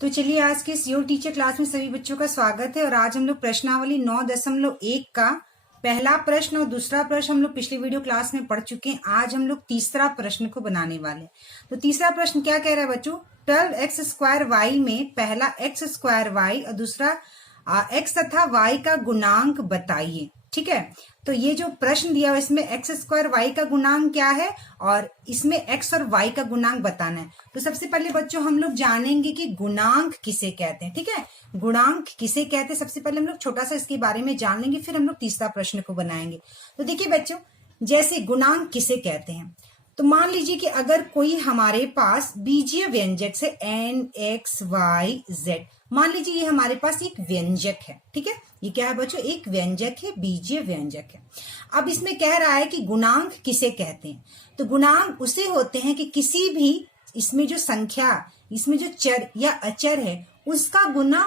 तो चलिए आज के सीओ टीचर क्लास में सभी बच्चों का स्वागत है। और आज हम लोग प्रश्नावली 9.1 का पहला प्रश्न और दूसरा प्रश्न हम लोग पिछले वीडियो क्लास में पढ़ चुके हैं। आज हम लोग तीसरा प्रश्न को बनाने वाले हैं। तो तीसरा प्रश्न क्या कह रहा है बच्चों, 12x² में पहला x² और दूसरा x तथा y का गुणांक बताइए। ठीक है, तो ये जो प्रश्न दिया हुआ इसमें x² y का गुणांक क्या है और इसमें x और y का गुणांक बताना है। तो सबसे पहले बच्चों हम लोग जानेंगे कि गुणांक किसे कहते हैं। ठीक है, गुणांक किसे कहते हैं सबसे पहले हम लोग छोटा सा इसके बारे में जान लेंगे, फिर हम लोग तीसरा प्रश्न को बनाएंगे। तो देखिए बच्चों, जैसे गुणांक किसे कहते हैं, तो मान लीजिए कि अगर कोई हमारे पास बीजीय व्यंजक से n x y z, मान लीजिए ये हमारे पास एक व्यंजक है। ठीक है, ये क्या है बच्चों, एक व्यंजक है, बीजीय व्यंजक है। अब इसमें कह रहा है कि गुणांक किसे कहते हैं। तो गुणांक उसे होते हैं कि किसी भी इसमें जो संख्या, इसमें जो चर या अचर है उसका गुना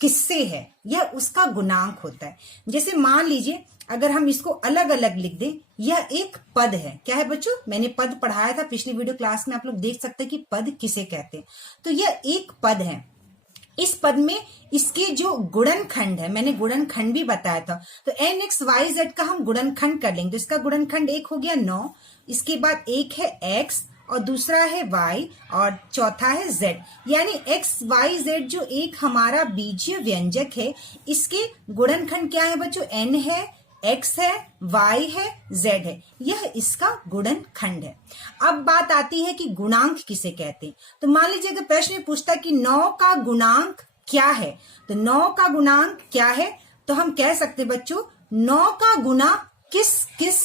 किससे है, यह उसका गुणांक होता है। जैसे मान लीजिए अगर हम इसको अलग अलग लिख दें, यह एक पद है। क्या है बच्चों, मैंने पद पढ़ाया था पिछली वीडियो क्लास में, आप लोग देख सकते हैं कि पद किसे कहते हैं। तो यह एक पद है। इस पद में इसके जो गुणनखंड है, मैंने गुणनखंड भी बताया था। तो n x y z का हम गुणनखंड कर लेंगे। तो इसका गुणनखंड एक हो गया 9, इसके बाद एक है x और दूसरा है y और चौथा है z। यानी x y z जो एक हमारा बीजीय व्यंजक है, इसके गुणनखंड क्या है बच्चों, n है, x है, y है, z है, यह इसका गुणनखंड है। अब बात आती है कि गुणांक किसे कहते हैं। तो मान लीजिए अगर प्रश्न में पूछता है कि 9 का गुणांक क्या है, तो 9 का गुणांक क्या है, तो हम कह सकते बच्चों 9 का गुना किस किस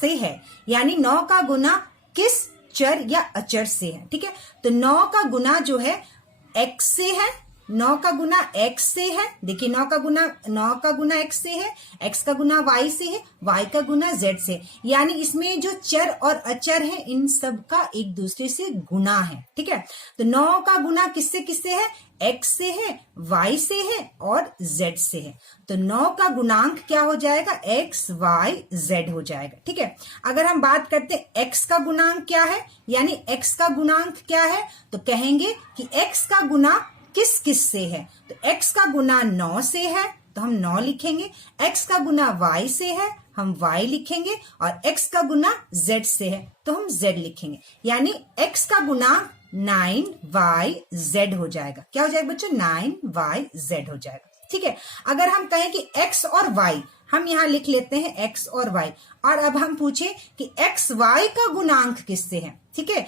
से है, यानी 9 का गुना किस चर या अचर से है। ठीक है, तो 9 का गुना जो है x से है, 9 का गुना x से है। देखिए 9 का गुना x से है, x का गुना y से है, y का गुना z से। यानी इसमें जो चर और अचर है इन सब का एक दूसरे से गुना है। ठीक है, तो 9 का गुना किससे किससे है, x से है, y से है और z से है। तो 9 का गुणांक क्या हो जाएगा, x y z हो जाएगा। ठीक है, अगर हम बात करते हैं x का गुणांक क्या है, यानी x का गुणांक क्या है, तो कहेंगे कि x का गुना किस किस से है। तो x का गुना 9 से है तो हम 9 लिखेंगे, x का गुना y से है हम y लिखेंगे और x का गुना z से है तो हम z लिखेंगे। यानी x का गुना 9y z हो जाएगा। क्या हो जाएगा बच्चों, 9y z हो जाएगा। ठीक है, अगर हम कहें कि x और y, हम यहाँ लिख लेते हैं x और y, और अब हम पूछे कि x y का गुणांक किससे है। ठीक है,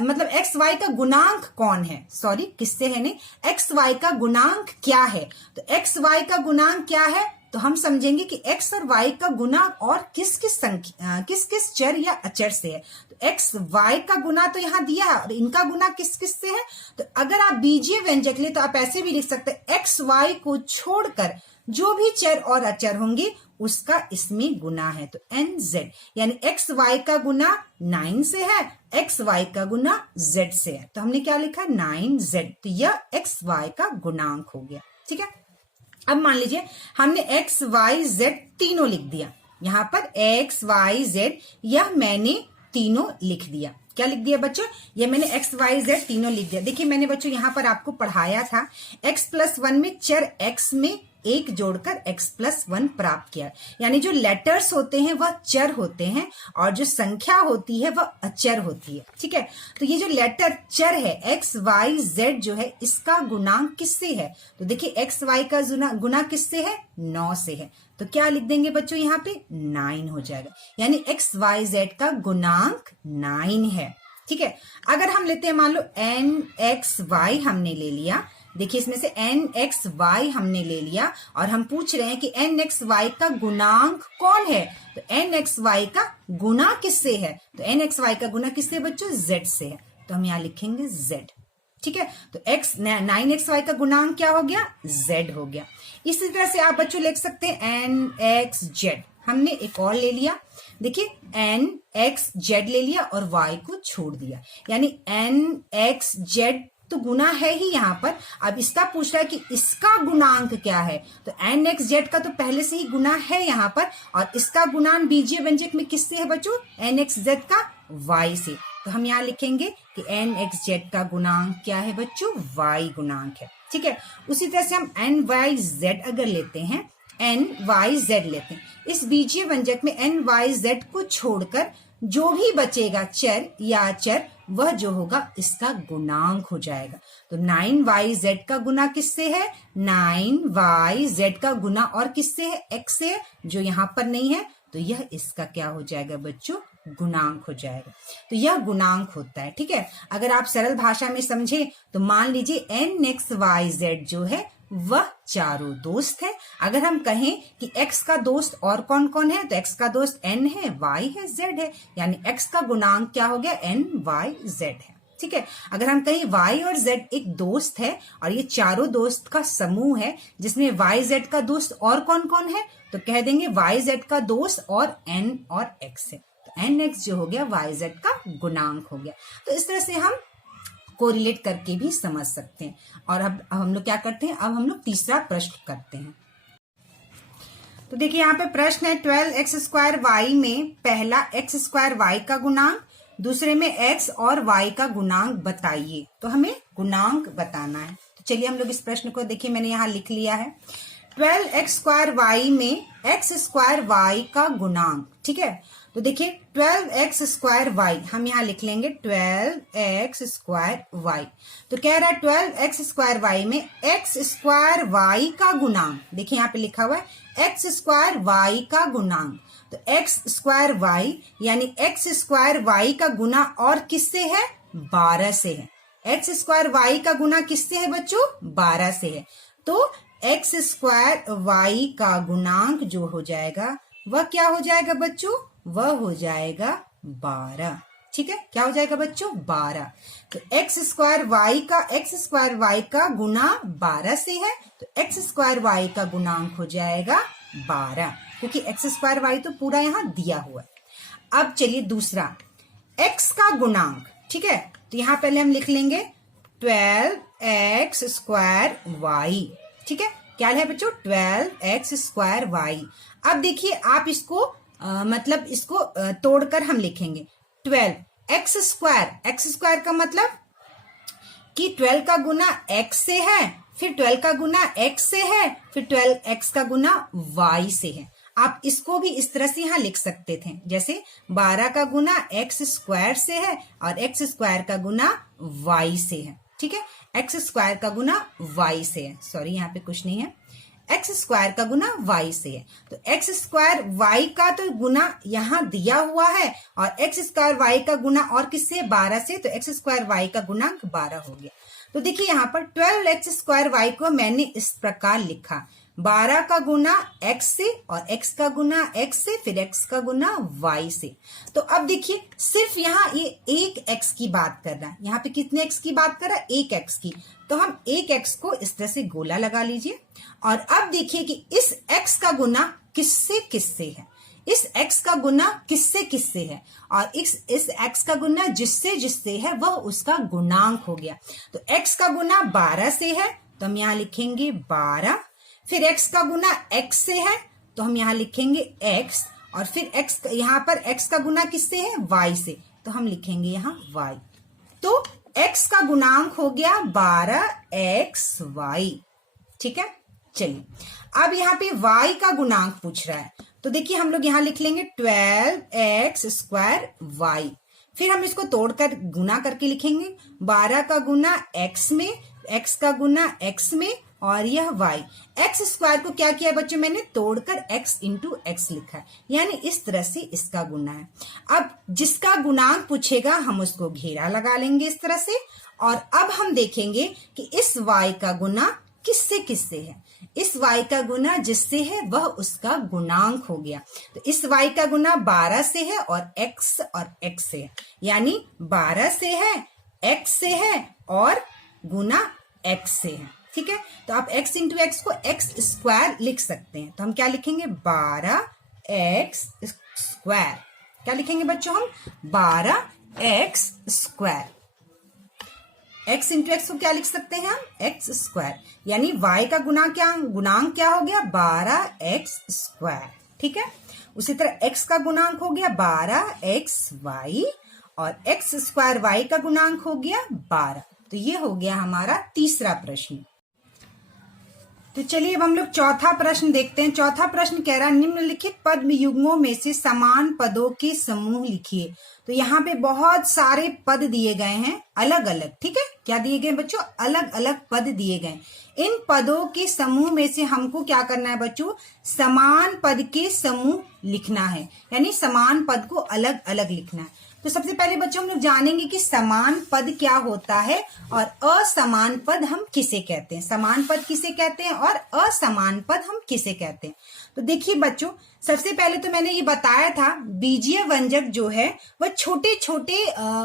मतलब x y का गुणांक कौन है, सॉरी किससे है नहीं, x y का गुणांक क्या है। तो x y का गुणांक क्या है, तो हम समझेंगे कि x और y का गुना और किस किस संख्या, किस किस चर या अचर से है। तो x y का गुना तो यहाँ दिया है और इनका गुना किस किस से है। तो अगर आप बीजीय व्यंजक ले तो आप ऐसे भी लिख सकते हैं, x y को छोड़कर जो भी चर और अचर होंगे उसका इसमें गुना है। तो nz, यानी x y का गुना 9 से है, x y का गुना z से है, तो हमने क्या लिखा 9z। तो यह x y का गुणांक हो गया। ठीक है, अब मान लीजिए हमने x y z तीनों लिख दिया। यहाँ पर x y z यह मैंने तीनों लिख दिया। क्या लिख दिया बच्चों, ये मैंने x y z तीनों लिख दिया। देखिए मैंने बच्चों यहाँ पर आपको पढ़ाया था, x+1 में चर x में एक जोड़कर x+1 प्राप्त किया। यानी जो लेटर्स होते हैं वह चर होते हैं और जो संख्या होती है वह अचर होती है। ठीक है, तो ये जो लेटर चर है x y z जो है इसका गुणांक किससे है, तो देखिए x y का गुना किससे है, 9 से है। तो क्या लिख देंगे बच्चों, यहाँ पे 9 हो जाएगा। यानी x y z का गुणांक 9 है। ठीक है, अगर हम लेते हैं मान लो n x y हमने ले लिया, देखिए इसमें से n x y हमने ले लिया और हम पूछ रहे हैं कि n x y का गुणांक कौन है। तो n x y का गुना किससे है, तो n x y का गुना किससे बच्चों, z से है, तो हम यहाँ लिखेंगे z। ठीक है, तो 9xy का गुणांक क्या हो गया, z हो गया। इसी तरह से आप बच्चों लिख सकते हैं nxz, हमने एक और ले लिया। देखिए nxz ले लिया और y को छोड़ दिया, यानी nxz तो गुना है ही यहाँ पर। अब इसका पूछ रहा है कि इसका गुणांक क्या है, तो nxz का तो पहले से ही गुना है यहाँ पर और इसका गुणांक बीजीय व्यंजक में किससे है बच्चों, nxz का y से। तो हम यहाँ लिखेंगे कि एन एक्स जेड का गुणांक क्या है बच्चों, वाई गुणांक है। ठीक है, उसी तरह से हम एन वाई जेड अगर लेते हैं, एन वाई जेड लेते हैं, इस बीजीय व्यंजक में एन वाई जेड को छोड़कर जो भी बचेगा चर या अचर, वह जो होगा इसका गुणांक हो जाएगा। तो 9yz का गुना किससे है, 9yz का गुना और किससे है, x से है, जो यहाँ पर नहीं है, तो यह इसका क्या हो जाएगा बच्चों, गुणांक हो जाएगा। तो यह गुणांक होता है। ठीक है, अगर आप सरल भाषा में समझे तो मान लीजिए nxyz जो है वह चारों दोस्त है। अगर हम कहें कि x का दोस्त और कौन कौन है, तो x का दोस्त n है, y है, z है, यानी x का गुणांक क्या हो गया, nyz है। ठीक है, अगर हम कहें y और z एक दोस्त है और ये चारों दोस्त का समूह है जिसमें yz का दोस्त और कौन कौन है, तो कह देंगे yz का दोस्त और n और x है। तो nx जो हो गया yz का गुणांक हो गया। तो इस तरह से हम कोरिलेट करके भी समझ सकते हैं। और अब हम लोग क्या करते हैं, अब हम लोग तीसरा प्रश्न करते हैं। तो देखिए यहाँ पे प्रश्न है 12x² में पहला x² y का गुणांक, दूसरे में x और y का गुणांक बताइए। तो हमें गुणांक बताना है। तो चलिए हम लोग इस प्रश्न को देखिए, मैंने यहाँ लिख लिया है 12x² में x² y का गुणांक। ठीक है, तो देखिए 12x² y हम यहाँ लिख लेंगे 12x² y। तो कह रहा है 12x² y में x² y का गुणांक, देखिए यहाँ पे लिखा हुआ है x² y का गुणांक। तो x² y यानी x² y का गुना और किससे है, 12 से है। x² y का गुना किससे है बच्चों, 12 से है। तो x² y का गुणांक जो हो जाएगा वह क्या हो जाएगा बच्चों, वह हो जाएगा 12। ठीक है, क्या हो जाएगा बच्चों, 12। तो x² y का गुना 12 से है, तो x² y का गुणांक हो जाएगा 12, क्योंकि x² y तो पूरा यहाँ दिया हुआ है। अब चलिए दूसरा x का गुणांक। ठीक है, तो यहाँ पहले हम लिख लेंगे 12x² y। ठीक है, क्या है बच्चों, 12x² y। अब देखिए आप इसको मतलब इसको तोड़कर हम लिखेंगे 12x² का मतलब कि 12 का गुना x से है, फिर 12 का गुना x से है, फिर 12x का गुना y से है। आप इसको भी इस तरह से यहाँ लिख सकते थे, जैसे 12 का गुना x² से है और x² का गुना y से है। ठीक है, x² का गुना y से है, सॉरी यहाँ पे कुछ नहीं है, x² का गुना y से है। तो x² y का तो गुना यहाँ दिया हुआ है और x² y का गुना और किससे, 12 से, तो x² y का गुणांक 12 हो गया। तो देखिए यहाँ पर 12x² y को मैंने इस प्रकार लिखा, 12 का गुना x से और x का गुना x से, फिर x का गुना y से। तो अब देखिए सिर्फ यहाँ ये एक x की बात कर रहा है, यहाँ पे कितने x की बात कर रहा है, एक x की। तो हम एक x को इस तरह से गोला लगा लीजिए और अब देखिए कि इस x का गुना किससे किससे है, इस x का गुना किससे किससे है और इस x का गुना जिससे जिससे है वह उसका गुणांक हो गया। तो x का गुना 12 से है, तो हम यहाँ लिखेंगे 12, फिर x का गुना x से है, तो हम यहाँ लिखेंगे x, और फिर x यहाँ पर x का गुना किससे है, y से, तो हम लिखेंगे यहाँ y। तो x का गुणांक हो गया 12xy। ठीक है, चलिए अब यहाँ पे y का गुणांक पूछ रहा है, तो देखिए हम लोग यहाँ लिख लेंगे 12x²y, फिर हम इसको तोड़कर गुना करके लिखेंगे 12 का गुना x में, x का गुना x में और यह y। x² को क्या किया बच्चों, मैंने तोड़कर x इंटू x लिखा है, यानी इस तरह से इसका गुना है। अब जिसका गुणांक पूछेगा हम उसको घेरा लगा लेंगे इस तरह से, और अब हम देखेंगे कि इस y का गुना किससे किससे है, इस y का गुना जिससे है वह उसका गुणांक हो गया। तो इस y का गुना 12 से है और x से है, यानी 12 से है, x से है और गुना x से है। ठीक है, तो आप x इंटू एक्स को x² लिख सकते हैं, तो हम क्या लिखेंगे 12x²। क्या लिखेंगे बच्चों हम, 12x²। x इंटू एक्स को क्या लिख सकते हैं हम, x², यानी y का गुणांक क्या हो गया 12x²। ठीक है, उसी तरह x का गुणांक हो गया 12xy और x स्क्वायर y का गुणांक हो गया 12। तो ये हो गया हमारा तीसरा प्रश्न। तो चलिए अब हम लोग चौथा प्रश्न देखते हैं। चौथा प्रश्न कह रहा है निम्नलिखित पद युग्मों में से समान पदों के समूह लिखिए। तो यहाँ पे बहुत सारे पद दिए गए हैं अलग अलग, ठीक है। क्या दिए गए बच्चों? अलग अलग पद दिए गए। इन पदों के समूह में से हमको क्या करना है बच्चों? समान पद के समूह लिखना है, यानी समान पद को अलग अलग लिखना है। तो सबसे पहले बच्चों हम लोग जानेंगे कि समान पद क्या होता है और असमान पद हम किसे कहते हैं। समान पद किसे कहते हैं और असमान पद हम किसे कहते हैं। तो देखिए बच्चों, सबसे पहले तो मैंने ये बताया था बीजीय व्यंजक जो है वह छोटे छोटे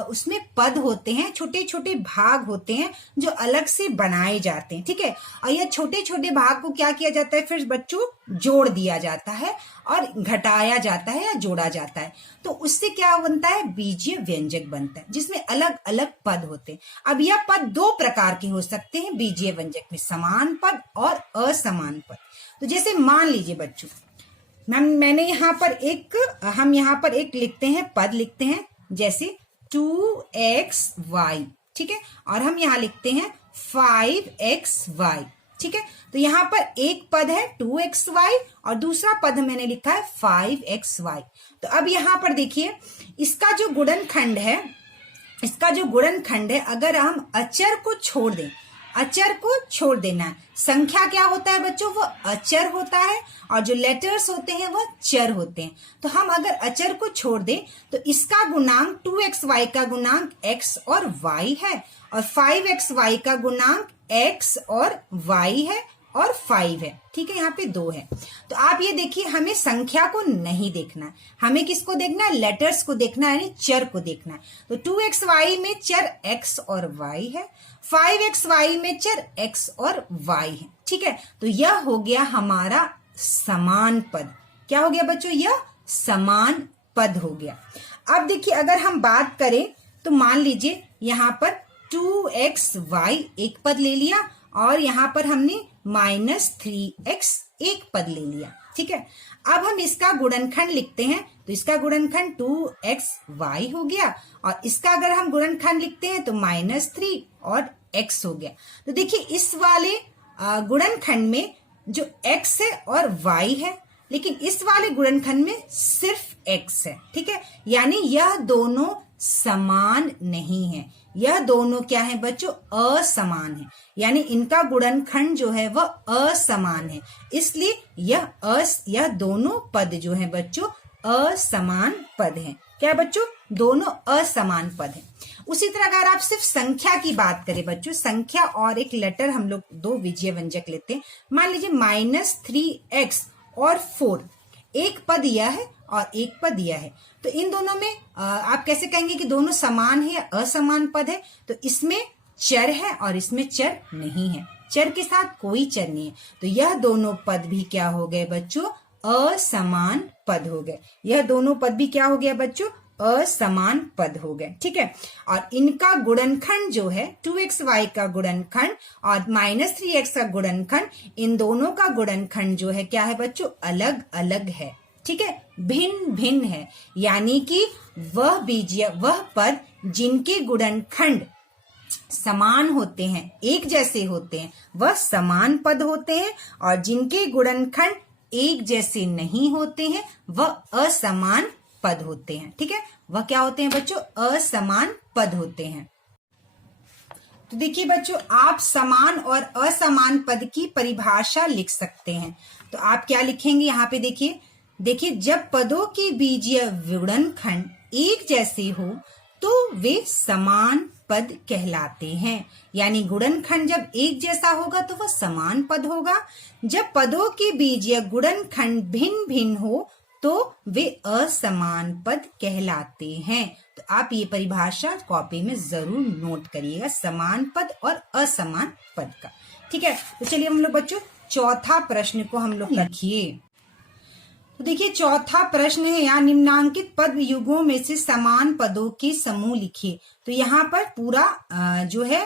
उसमें पद होते हैं, छोटे छोटे भाग होते हैं जो अलग से बनाए जाते हैं, ठीक है। और यह छोटे छोटे भाग को क्या किया जाता है फिर बच्चों? जोड़ दिया जाता है और घटाया जाता है या जोड़ा जाता है। तो उससे क्या बनता है? बीजीय व्यंजक बनता है जिसमें अलग अलग पद होते हैं। अब यह पद दो प्रकार के हो सकते हैं बीजीय व्यंजक में, समान पद और असमान पद। तो जैसे मान लीजिए बच्चों, मैंने हम यहाँ पर एक लिखते हैं, पद लिखते हैं जैसे 2xy, ठीक है। और हम यहाँ लिखते हैं 5xy, ठीक है। तो यहाँ पर एक पद है 2xy और दूसरा पद मैंने लिखा है 5xy। तो अब यहाँ पर देखिए इसका जो गुणनखंड है, अगर हम अचर को छोड़ दें, अचर को छोड़ देना है। संख्या क्या होता है बच्चों? वो अचर होता है और जो लेटर्स होते हैं वो चर होते हैं। तो हम अगर अचर को छोड़ दें तो इसका गुणांक 2xy का गुणांक x और y है और 5xy का गुणांक x और y है और 5 है, ठीक है। यहाँ पे 2 है। तो आप ये देखिए, हमें संख्या को नहीं देखना है, हमें किसको देखना है? लेटर्स को देखना है, यानी चर को देखना है। तो 2xy में चर x और y है, 5xy में चर x और y है, ठीक है। तो यह हो गया हमारा समान पद। क्या हो गया बच्चों? यह समान पद हो गया। अब देखिए अगर हम बात करें तो मान लीजिए यहाँ पर 2xy एक पद ले लिया और यहाँ पर हमने -3x एक पद ले लिया, ठीक है। अब हम इसका गुणनखंड लिखते हैं तो इसका गुणनखंड 2xy हो गया और इसका अगर हम गुणनखंड लिखते हैं तो -3 और x हो गया। तो देखिए इस वाले गुणनखंड में जो x है और y है, लेकिन इस वाले गुणनखंड में सिर्फ x है, ठीक है। यानी यह दोनों समान नहीं है, यह दोनों क्या है बच्चों? असमान है, यानी इनका गुणनखंड जो है वह असमान है, इसलिए यह दोनों पद जो है बच्चों असमान पद हैं। क्या बच्चों? दोनों असमान पद हैं। उसी तरह अगर आप सिर्फ संख्या की बात करें बच्चों, संख्या और एक लेटर हम लोग दो बीजीय व्यंजक लेते हैं। मान लीजिए -3x और 4, एक पद यह है और एक पद यह है। तो इन दोनों में आप कैसे कहेंगे कि दोनों समान है या असमान पद है? तो इसमें चर है और इसमें चर नहीं है, चर के साथ कोई चर नहीं है। तो यह दोनों पद भी क्या हो गए बच्चों? असमान पद हो गए। यह दोनों पद भी क्या हो गया बच्चों? असमान पद हो गए, ठीक है। और इनका गुणनखंड जो है 2xy का गुणनखंड और -3x का गुणनखंड, इन दोनों का गुणनखंड जो है क्या है बच्चों? अलग अलग है, ठीक है, भिन्न भिन्न है। यानी कि वह पद जिनके गुणनखंड समान होते हैं, एक जैसे होते हैं, वह समान पद होते हैं और जिनके गुणनखंड एक जैसे नहीं होते हैं वह असमान पद होते हैं, ठीक है। वह क्या होते हैं बच्चों? असमान पद होते हैं। तो देखिए बच्चों, आप समान और असमान पद की परिभाषा लिख सकते हैं। तो आप क्या लिखेंगे यहाँ पे? देखिए जब पदों के बीजीय गुणनखंड एक जैसे हो तो वे समान पद कहलाते हैं। यानी गुणनखंड जब एक जैसा होगा तो वह समान पद होगा। जब पदों के बीजीय गुणनखंड भिन्न भिन्न हो तो वे असमान पद कहलाते हैं। तो आप ये परिभाषा कॉपी में जरूर नोट करिएगा, समान पद और असमान पद का, ठीक है। तो चलिए हम लोग बच्चों चौथा प्रश्न को हम लोग रखिए। तो देखिए चौथा प्रश्न है, यहाँ निम्नांकित पद युगों में से समान पदों के समूह लिखिए। तो यहाँ पर पूरा जो है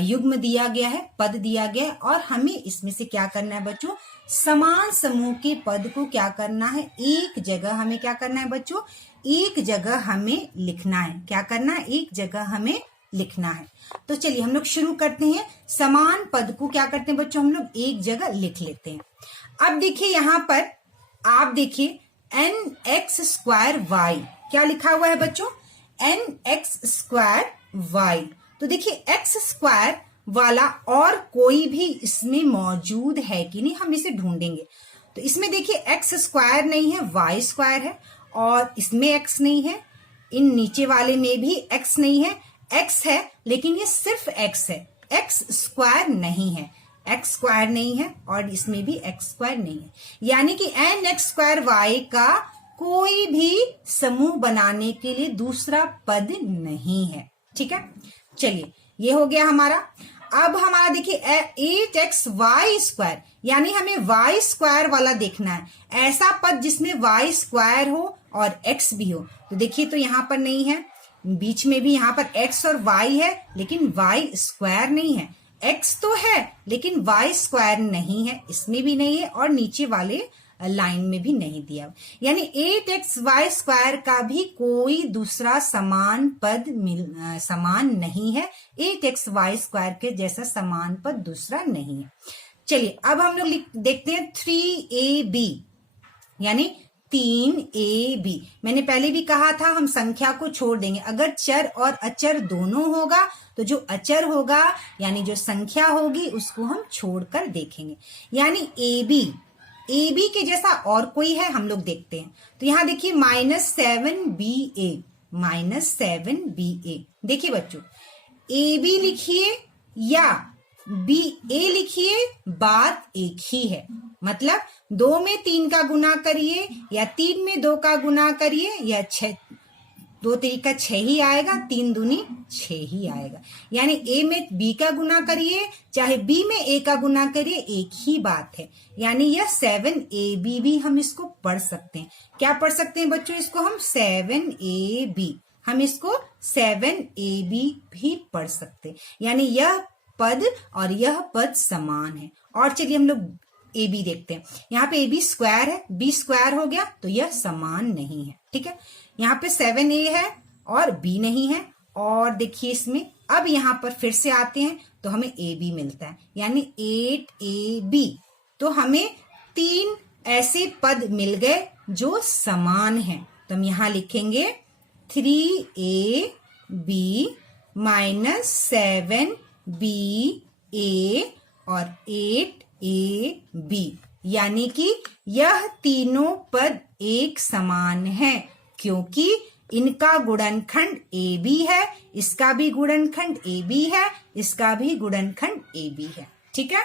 युग्म दिया गया है, पद दिया गया है और हमें इसमें से क्या करना है बच्चों? समान समूह के पद को क्या करना है? एक जगह हमें क्या करना है बच्चों? एक जगह हमें लिखना है। क्या करना है? एक जगह हमें लिखना है। तो चलिए हम लोग शुरू करते हैं। समान पद को क्या करते हैं बच्चों, हम लोग एक जगह लिख लेते हैं। अब देखिए यहां पर आप देखिए nx² y, क्या लिखा हुआ है बच्चों? nx² y। तो देखिए x² वाला और कोई भी इसमें मौजूद है कि नहीं, हम इसे ढूंढेंगे। तो इसमें देखिए x² नहीं है, y² है, और इसमें x नहीं है, इन नीचे वाले में भी x नहीं है। x है लेकिन ये सिर्फ x है, x² नहीं है, x² नहीं है, और इसमें भी x² नहीं है। यानी कि nx² y का कोई भी समूह बनाने के लिए दूसरा पद नहीं है। ठीक है, चलिए ये हो गया हमारा। अब हमारा देखिए 8xy², यानी हमें y² वाला देखना है, ऐसा पद जिसमें y² हो और x भी हो। तो देखिए तो यहां पर नहीं है, बीच में भी यहां पर x और y है लेकिन y² नहीं है। x तो है लेकिन y² नहीं है, इसमें भी नहीं है, और नीचे वाले लाइन में भी नहीं दिया। यानी 8xy² का भी कोई दूसरा समान पद समान नहीं है। 8xy² के जैसा समान पद दूसरा नहीं है। चलिए अब हम लोग देखते हैं 3ab, यानी 3ab। मैंने पहले भी कहा था हम संख्या को छोड़ देंगे। अगर चर और अचर दोनों होगा तो जो अचर होगा यानी जो संख्या होगी उसको हम छोड़कर देखेंगे। यानी ab के जैसा और कोई है, हम लोग देखते हैं। तो यहां देखिए -7ba, देखिए बच्चों ab लिखिए या ba लिखिए, बात एक ही है। मतलब 2 में 3 का गुना करिए या 3 में 2 का गुना करिए, या 2 तरीका 6 ही आएगा, 3 दूनी 6 ही आएगा। यानी a में b का गुना करिए चाहे b में a का गुना करिए, एक ही बात है। यानी यह 7ab भी हम इसको पढ़ सकते हैं। क्या पढ़ सकते हैं बच्चों? इसको हम 7ab, हम इसको 7ab भी पढ़ सकते हैं। यानी यह पद और यह पद समान है। और चलिए हम लोग ab देखते हैं। यहाँ पे ab² है, b² हो गया, तो यह समान नहीं है। ठीक है, यहाँ पे 7a है और b नहीं है। और देखिए इसमें अब यहाँ पर फिर से आते हैं तो हमें ab मिलता है, यानी 8ab। तो हमें 3 ऐसे पद मिल गए जो समान हैं। तो हम यहाँ लिखेंगे 3ab -7ba और 8ab, यानी कि यह तीनों पद एक समान है, क्योंकि इनका गुणनखंड ab है, इसका भी गुणनखंड ab है, इसका भी गुणनखंड ab है। ठीक है,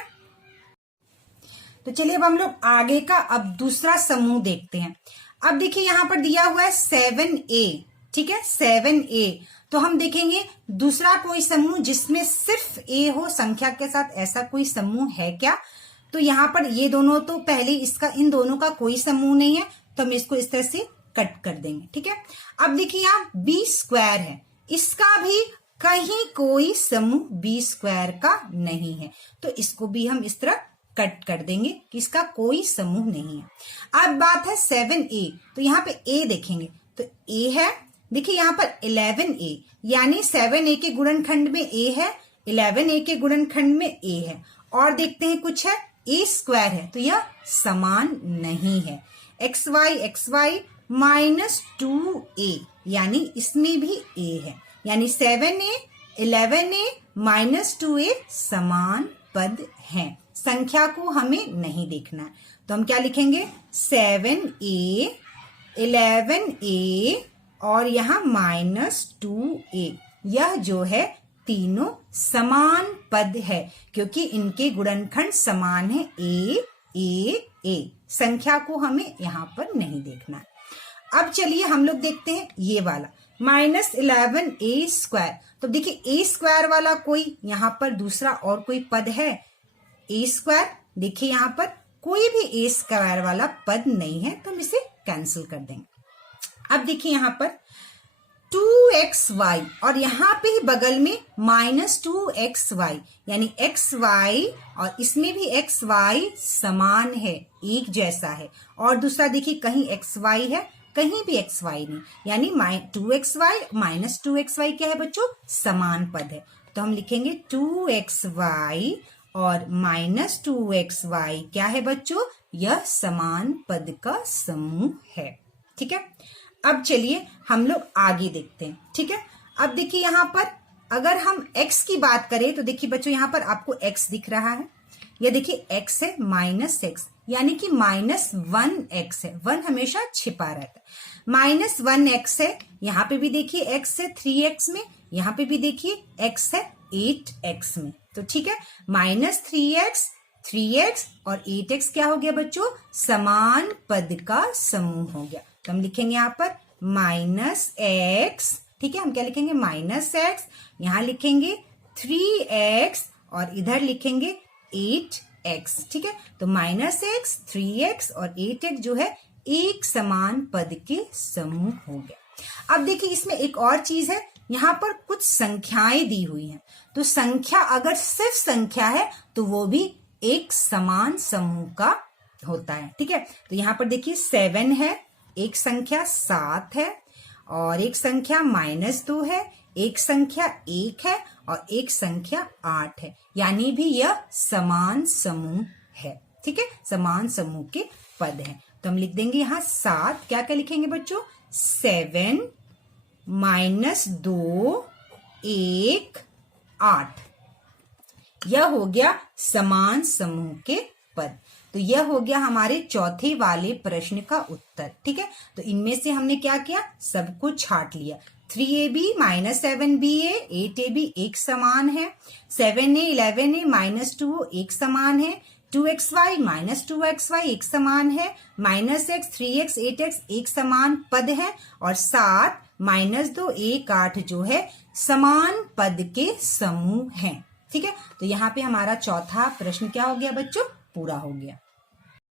तो चलिए अब हम लोग आगे का अब दूसरा समूह देखते हैं। अब देखिए यहां पर दिया हुआ है 7a। ठीक है, 7a। तो हम देखेंगे दूसरा कोई समूह जिसमें सिर्फ a हो संख्या के साथ, ऐसा कोई समूह है क्या? तो यहाँ पर ये दोनों तो पहले इसका, इन दोनों का कोई समूह नहीं है, तो हम इसको इस तरह से कट कर देंगे। ठीक है, अब देखिए यहाँ b² है, इसका भी कहीं कोई समूह b² का नहीं है, तो इसको भी हम इस तरह कट कर देंगे कि इसका कोई समूह नहीं है। अब बात है 7a, तो यहाँ पे a देखेंगे तो a है। देखिए यहाँ पर 11a, यानी 7a के गुणनखंड में a है, 11a के गुणनखंड में a है। और देखते हैं कुछ है, a² है, तो यह समान नहीं है। xy -2a, यानी इसमें भी a है, यानी 7a 11a -2a समान पद हैं। संख्या को हमें नहीं देखना है, तो हम क्या लिखेंगे 7a 11a और यहाँ -2a, यह जो है तीनों समान पद है, क्योंकि इनके गुणनखंड समान है a। संख्या को हमें यहाँ पर नहीं देखना है। अब चलिए हम लोग देखते हैं ये वाला -11a²। तो देखिए a² वाला कोई यहाँ पर दूसरा और कोई पद है a²। देखिए यहाँ पर कोई भी a² वाला पद नहीं है, तो हम इसे कैंसिल कर देंगे। अब देखिए यहाँ पर 2xy और यहाँ पे ही बगल में -2xy, यानी xy और इसमें भी xy समान है, एक जैसा है। और दूसरा देखिए कहीं xy है कहीं भी XY नहीं, यानी 2XY माइनस 2XY क्या है बच्चों, समान पद है। तो हम लिखेंगे 2XY और माइनस 2XY क्या है बच्चों, यह समान पद का समूह है। ठीक है, अब चलिए हम लोग आगे देखते हैं। ठीक है, अब देखिए यहाँ पर अगर हम x की बात करें तो देखिए बच्चों यहाँ पर आपको x दिख रहा है, या देखिए x है माइनस एक्स, यानी कि -1x है, 1 हमेशा छिपा रहता है। -1x है, यहाँ पे भी देखिए x है 3x में, यहाँ पे भी देखिए x है 8x में। तो ठीक है, -3x 3x और 8x क्या हो गया बच्चों, समान पद का समूह हो गया। तो हम लिखेंगे यहाँ पर -x, ठीक है, हम क्या लिखेंगे -x, यहाँ लिखेंगे 3x और इधर लिखेंगे 8x। ठीक है, तो -x 3x और 8x जो है एक समान पद के समूह हो गया। अब देखिए इसमें एक और चीज है, यहाँ पर कुछ संख्याएं दी हुई हैं, तो संख्या अगर सिर्फ संख्या है तो वो भी एक समान समूह का होता है। ठीक है, तो यहाँ पर देखिए 7 है, एक संख्या 7 है, और एक संख्या -2 है, एक संख्या 1 है और एक संख्या 8 है, यानी भी यह समान समूह है। ठीक है, समान समूह के पद हैं। तो हम लिख देंगे यहाँ 7, क्या क्या लिखेंगे बच्चों, 7 -2 1 8, यह हो गया समान समूह के पद। तो यह हो गया हमारे चौथे वाले प्रश्न का उत्तर। ठीक है, तो इनमें से हमने क्या किया, सब कुछ छांट लिया। 3ab -7ba 8ab एक समान है, 7a 11a -2 एक समान है, 2xy -2xy एक समान है, -x 3x 8x एक समान पद है, और 7 -2 1 8 जो है समान पद के समूह हैं। ठीक है, तो यहाँ पे हमारा चौथा प्रश्न क्या हो गया बच्चों, पूरा हो गया।